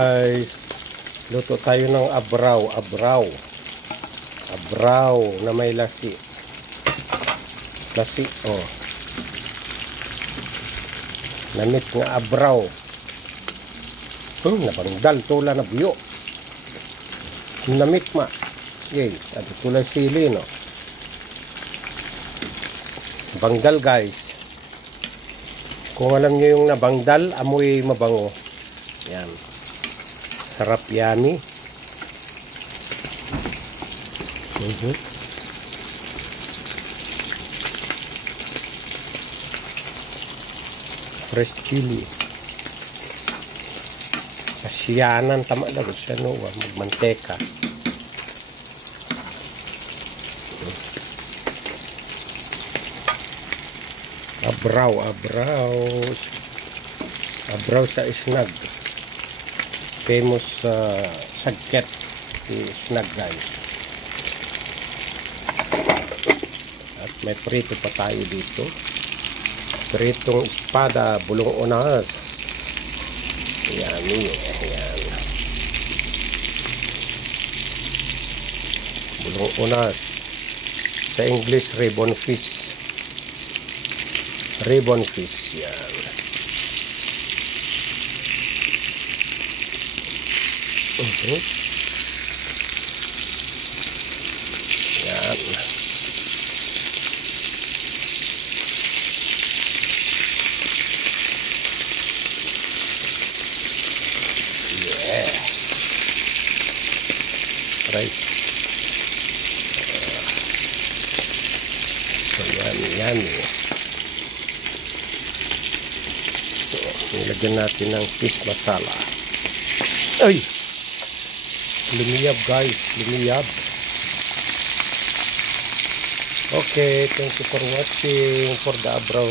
Guys, luto tayo ng abraw na may lasi, oh, namit nga abraw. Nabangdal tula na buyo, namit ma, yes, at tulay sili, no, bangdal guys. Kung alam nyo yung nabangdal, amoy mabango, yan. Sarap, yummy. Fresh chili. Asyanan, tama na siya, no? Magmanteka. Abraw sa isnag. Famous sagket isnag, guys. At may prito pa tayo dito, pritong espada, bulong unas. Yummy, ayan, bulong unas, sa English ribbon fish, yan. Yan. Yeah. Right. So yummy. So, nilagyan natin ng fish masala. Ay! Lumiyab, guys, lumiyab. Okay, thank you for watching for the abraw.